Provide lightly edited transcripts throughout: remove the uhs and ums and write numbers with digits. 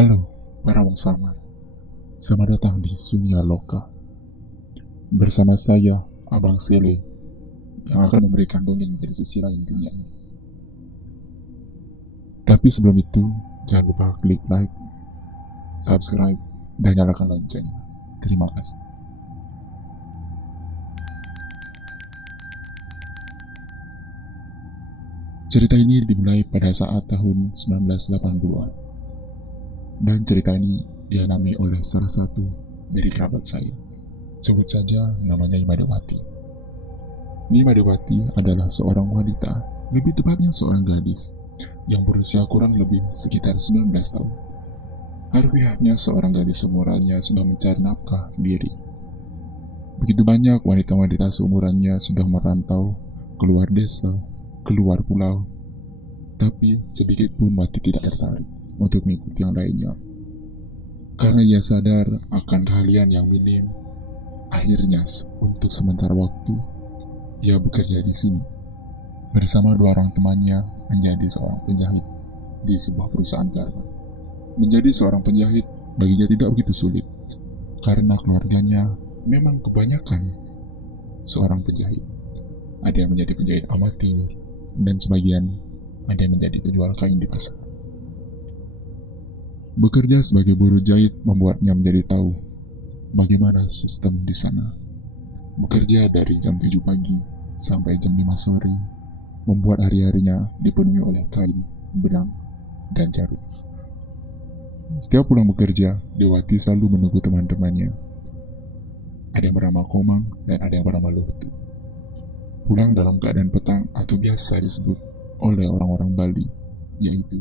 Halo, para bangsawan. Selamat datang di Sunia Loka. Bersama saya, Abang Sele, yang akan memberikan dongeng dari sisi lain dunia ini. Tapi sebelum itu, jangan lupa klik like, subscribe, dan nyalakan loncengnya. Terima kasih. Cerita ini dimulai pada saat tahun 1980-an. Dan cerita ini dialami oleh salah satu dari kerabat saya. Sebut saja namanya Imadewati. Imadewati adalah seorang wanita, lebih tepatnya seorang gadis, yang berusia kurang lebih sekitar 19 tahun. Harfiahnya seorang gadis seumurannya sudah mencari nafkah sendiri. Begitu banyak wanita-wanita seumurannya sudah merantau, keluar desa, keluar pulau, tapi sedikit pun Wati tidak tertarik untuk mengikuti yang lainnya. Karena ia sadar akan keahlian yang minim, akhirnya untuk sementara waktu, ia bekerja di sini bersama dua orang temannya menjadi seorang penjahit di sebuah perusahaan garmen. Menjadi seorang penjahit baginya tidak begitu sulit, karena keluarganya memang kebanyakan seorang penjahit. Ada yang menjadi penjahit amatir, dan sebagian ada yang menjadi penjual kain di pasar. Bekerja sebagai buruh jahit membuatnya menjadi tahu bagaimana sistem di sana. Bekerja dari jam 7 pagi sampai jam 5 sore, membuat hari-harinya dipenuhi oleh kain, benang, dan jarum. Setiap pulang bekerja, Dewati selalu menunggu teman-temannya. Ada yang bernama Komang dan ada yang bernama Luhtu. Pulang dalam keadaan petang atau biasa disebut oleh orang-orang Bali, yaitu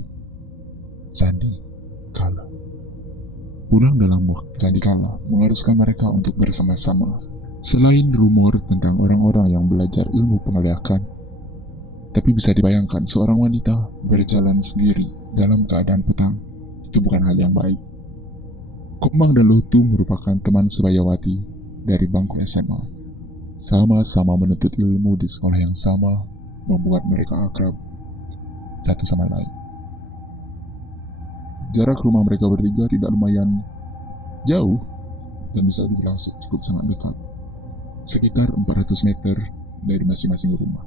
Sandi Kala. Pulang dalam waktu Sandi Kala mengharuskan mereka untuk bersama-sama. Selain rumor tentang orang-orang yang belajar ilmu pengeliakan, tapi bisa dibayangkan seorang wanita berjalan sendiri dalam keadaan petang, itu bukan hal yang baik. Komang dan Luhtu merupakan teman sebaya Wati dari bangku SMA. Sama-sama menuntut ilmu di sekolah yang sama, membuat mereka akrab satu sama lain. Jarak rumah mereka bertiga tidak lumayan jauh dan bisa dibilang cukup sangat dekat, sekitar 400 meter dari masing-masing rumah.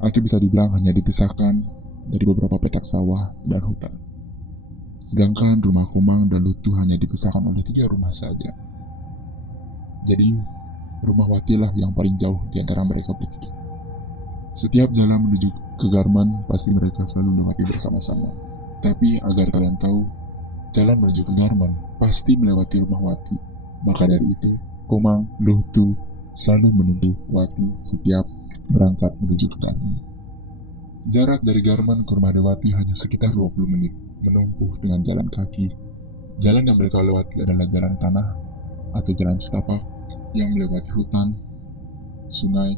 Atau bisa dibilang hanya dipisahkan dari beberapa petak sawah dan hutan. Sedangkan rumah Komang dan Lutu hanya dipisahkan oleh 3 rumah saja. Jadi, rumah Wati lah yang paling jauh di antara mereka bertiga. Setiap jalan menuju ke Garmen, pasti mereka selalu melewati bersama-sama. Tapi agar kalian tahu, jalan menuju ke Garmen pasti melewati rumah Wati. Maka dari itu, Komang, Luhtu selalu menunggu Wati setiap berangkat menuju ke Garmen. Jarak dari Garmen ke rumah Dewati hanya sekitar 20 menit, menempuh dengan jalan kaki. Jalan yang mereka lewati adalah jalan tanah atau jalan setapak yang melewati hutan, sungai,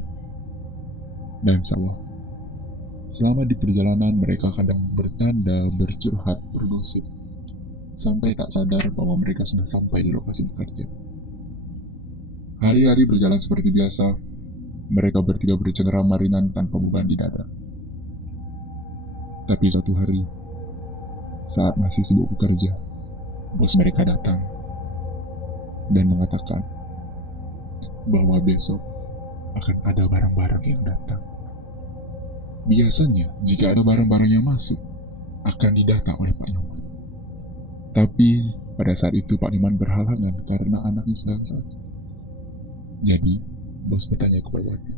dan sawah. Selama di perjalanan mereka kadang bercanda, bercurhat, bergosip, sampai tak sadar bahwa mereka sudah sampai di lokasi bekerja. Hari-hari berjalan seperti biasa, mereka bertiga bercengkrama ringan tanpa beban di dada. Tapi suatu hari, saat masih sibuk bekerja, bos mereka datang dan mengatakan bahwa besok akan ada barang-barang yang datang. Biasanya, jika ada barang-barang yang masuk, akan didata oleh Pak Nyoman. Tapi, pada saat itu Pak Nyoman berhalangan karena anaknya sedang sakit. Jadi, bos bertanya kepada Wati,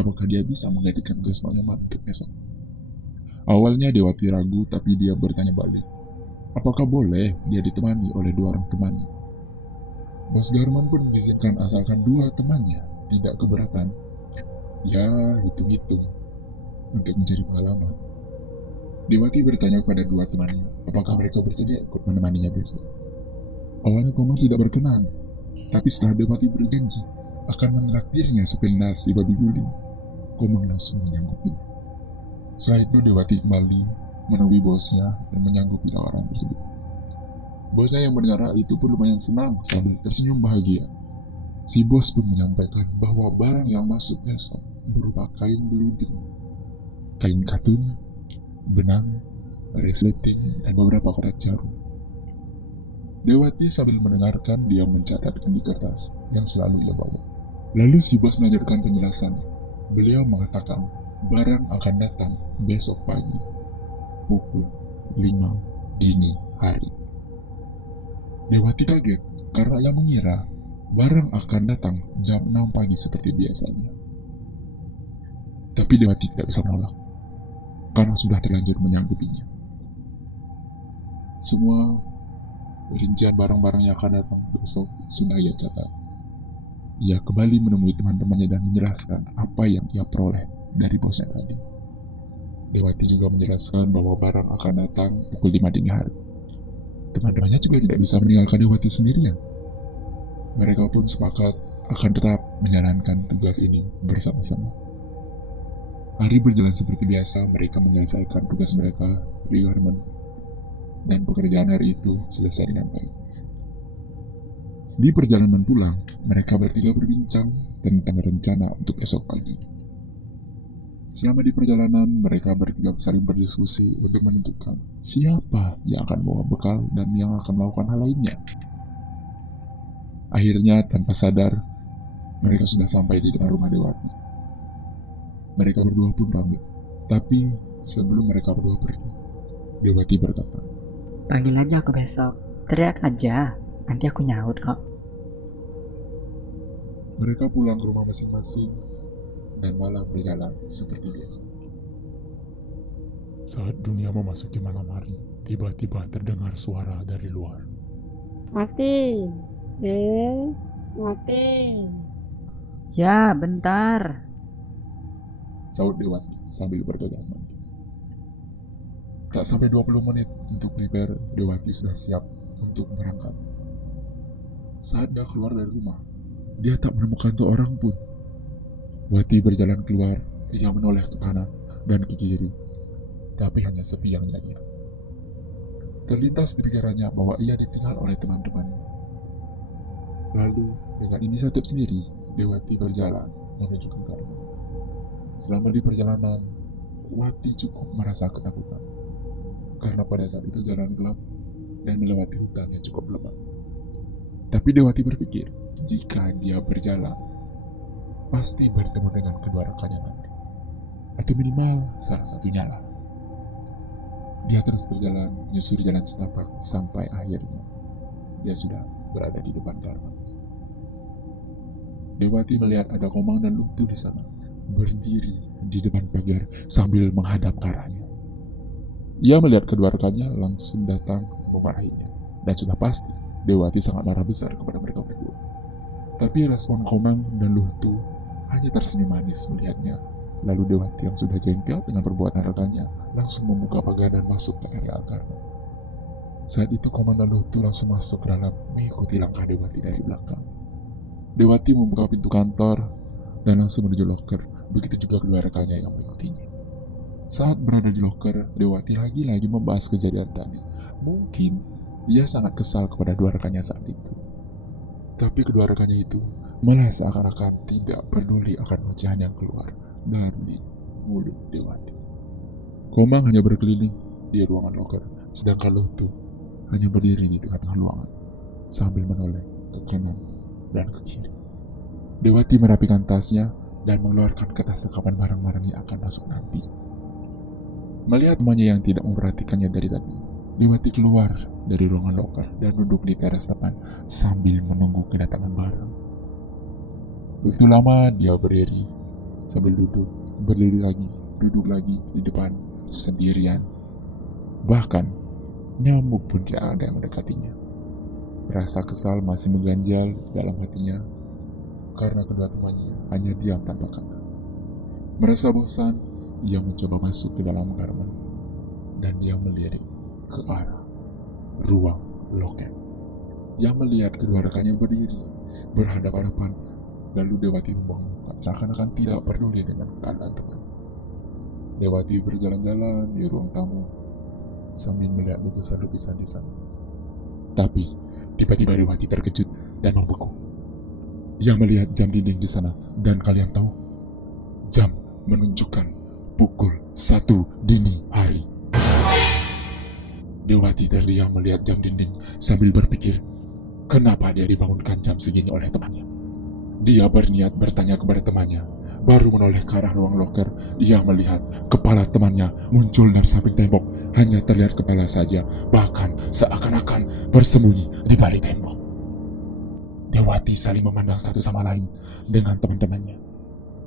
apakah dia bisa menggantikan tugas Pak Nyoman untuk besok? Awalnya Dewati ragu, tapi dia bertanya balik, apakah boleh dia ditemani oleh 2 orang temannya? Bos Garmen pun mengizinkan asalkan 2 temannya tidak keberatan. Ya, hitung-hitung untuk mencari pengalaman. Dewati bertanya kepada 2 temannya, apakah mereka bersedia ikut menemaninya besok. Awalnya Komang tidak berkenan, tapi setelah Dewati berjanji akan menraktirnya sepil nasi babi guling, Komang langsung menyanggupi. Setelah itu Dewati kembali menemui bosnya dan menyanggupi tawaran tersebut. Bosnya yang mendengar hal itu pun lumayan senang sambil tersenyum bahagia. Si bos pun menyampaikan bahwa barang yang masuk besok berupa kain beluding, kain katun, benang, resleting, dan beberapa kotak jarum. Dewati sambil mendengarkan, dia mencatatkan di kertas yang selalu ia bawa. Lalu si bos melanjutkan penjelasan. Beliau mengatakan barang akan datang besok pagi pukul 5 dini hari. Dewati kaget karena ia mengira barang akan datang jam 6 pagi seperti biasanya. Tapi Dewati tidak bisa menolak karena sudah terlanjur menyanggupinya. Semua rincian barang-barang yang akan datang besok sudah ia catat. Ia kembali menemui teman-temannya dan menjelaskan apa yang ia peroleh dari bosnya tadi. Dewati juga menjelaskan bahwa barang akan datang pukul 5 dini hari. Teman-temannya juga tidak bisa meninggalkan Dewati sendirian. Mereka pun sepakat akan tetap menjalankan tugas ini bersama-sama. Hari berjalan seperti biasa, mereka menyelesaikan tugas mereka di garmen, dan pekerjaan hari itu selesai dengan baik. Di perjalanan pulang, mereka bertiga berbincang tentang rencana untuk esok pagi. Selama di perjalanan, mereka bertiga saling berdiskusi untuk menentukan siapa yang akan bawa bekal dan yang akan melakukan hal lainnya. Akhirnya, tanpa sadar, mereka sudah sampai di depan rumah Dewati. Mereka berdua pun pamit. Tapi sebelum mereka berdua pergi, Dewati berkata, Panggil aja aku besok. Teriak aja. Nanti aku nyaut kok. Mereka pulang ke rumah masing-masing dan malam berjalan seperti biasa. Saat dunia memasuki malam hari, tiba-tiba terdengar suara dari luar. Mati. Mati. Ya, bentar. Sahut Dewati sambil bergegas mandi. Tak sampai 20 menit untuk prepare, Dewati sudah siap untuk berangkat. Saat dia keluar dari rumah, dia tak menemukan seorang pun. Wati berjalan keluar, ia menoleh ke kanan dan ke kiri, tapi hanya sepi yang nyanyi. Terlintas di pikirannya bahwa ia ditinggal oleh teman-temannya. Lalu, dengan inisiatif sendiri, Dewati berjalan menuju ke garmen. Selama di perjalanan, Wati cukup merasa ketakutan, karena pada saat itu jalan gelap dan melewati hutan yang cukup lebat. Tapi Dewati berpikir, jika dia berjalan, pasti bertemu dengan kedua rekannya nanti. Atau minimal salah satunya lah. Dia terus berjalan, menyusuri jalan setapak sampai akhirnya dia sudah berada di depan garmen. Dewati melihat ada Komang dan Luktu di sana, berdiri di depan pagar sambil menghadap ke arahnya. Ia melihat kedua rekannya langsung datang memarahinya, dan sudah pasti Dewati sangat marah besar kepada mereka berdua. Tapi respon Komang dan Luktu hanya tersenyum manis melihatnya. Lalu Dewati yang sudah jengkel dengan perbuatan rekannya langsung membuka pagar dan masuk ke area garmen. Saat itu Komang dan Luktu langsung masuk ke dalam mengikuti langkah Dewati dari belakang. Dewati membuka pintu kantor dan langsung menuju loker. Begitu juga kedua rekannya yang mengikutinya. Saat berada di loker, Dewati lagi-lagi membahas kejadian tadi. Mungkin dia sangat kesal kepada dua rekannya saat itu. Tapi kedua rekannya itu malah seakan-akan tidak peduli akan ocehan yang keluar dari mulut Dewati. Komang hanya berkeliling di ruangan loker, sedangkan Luktu hanya berdiri di tengah-tengah ruangan sambil menoleh ke kanan dan ke kiri. Dewati merapikan tasnya dan mengeluarkan kertas rekaman barang-barang yang akan masuk nanti. Melihat temannya yang tidak memperhatikannya dari tadi, Dewati keluar dari ruangan loker dan duduk di teras depan sambil menunggu kedatangan barang. Begitu lama dia berdiri sambil duduk, berdiri lagi, duduk lagi di depan sendirian. Bahkan nyamuk pun tidak ada yang mendekatinya. Rasa kesal masih mengganjal dalam hatinya karena kedua temannya hanya diam tanpa kata. Merasa bosan, ia mencoba masuk ke dalam garmen dan dia melirik ke arah ruang loket. Ia melihat kedua rekannya berdiri berhadapan-hadapan, lalu Dewati membangun muka seakan-akan tidak peduli dengan keadaan teman. Dewati berjalan-jalan di ruang tamu sambil melihat lukisan-lukisan di sana. Tapi tiba-tiba Dewati terkejut dan membeku. Ia melihat jam dinding di sana dan kalian tahu, jam menunjukkan pukul 1 dini hari. Dewati terdiam melihat jam dinding sambil berpikir, kenapa dia dibangunkan jam segini oleh temannya. Dia berniat bertanya kepada temannya, baru menoleh ke arah ruang loker. Ia melihat kepala temannya muncul dari samping tembok. Hanya terlihat kepala saja, bahkan seakan-akan bersembunyi di balik tembok. Dewati saling memandang satu sama lain dengan teman-temannya.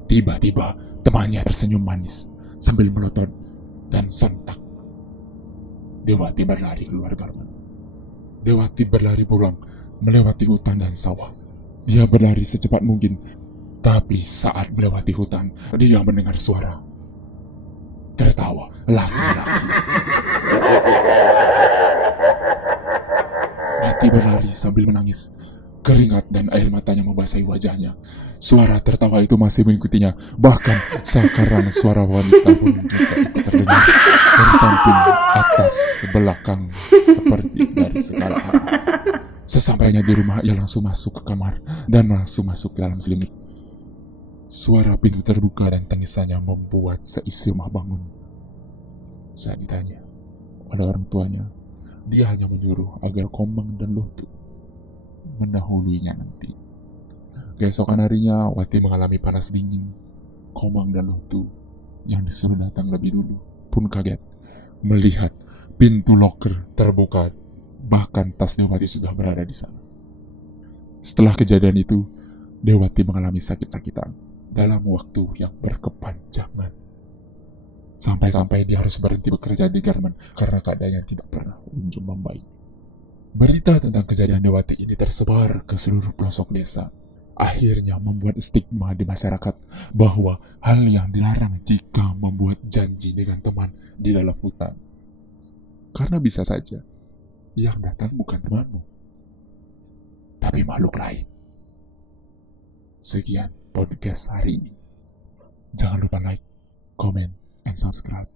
Tiba-tiba temannya tersenyum manis sambil melotot, dan sontak Dewati berlari keluar garmen. Dewati berlari pulang melewati hutan dan sawah. Dia berlari secepat mungkin, tapi saat melewati hutan, dia mendengar suara tertawa laki-laki. Dewati berlari sambil menangis. Keringat dan air matanya membasahi wajahnya. Suara tertawa itu masih mengikutinya. Bahkan sekarang suara wanita pun juga ikut terdengar dari samping, atas, belakang, seperti dari segala arah. Sesampainya di rumah, ia langsung masuk ke kamar dan langsung masuk ke dalam selimut. Suara pintu terbuka dan tangisannya membuat seisi rumah bangun. Saat ditanya oleh orang tuanya, dia hanya menyuruh agar Komang dan Lotu mendahuluinya nanti. Keesokan harinya, Wati mengalami panas dingin. Komang dan Lotu yang disuruh datang lebih dulu pun kaget melihat pintu loker terbuka. Bahkan tas Dewati sudah berada di sana. Setelah kejadian itu, Dewati mengalami sakit-sakitan dalam waktu yang berkepanjangan. Sampai-sampai dia harus berhenti bekerja di garmen karena keadaannya tidak pernah kunjung membaik. Berita tentang kejadian Dewati ini tersebar ke seluruh pelosok desa. Akhirnya membuat stigma di masyarakat bahwa hal yang dilarang jika membuat janji dengan teman di dalam hutan. Karena bisa saja yang datang bukan temanmu, tapi makhluk lain. Sekian podcast hari ini. Jangan lupa like, comment, and subscribe.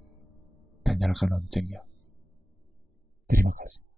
Dan nyalakan loncengnya. Terima kasih.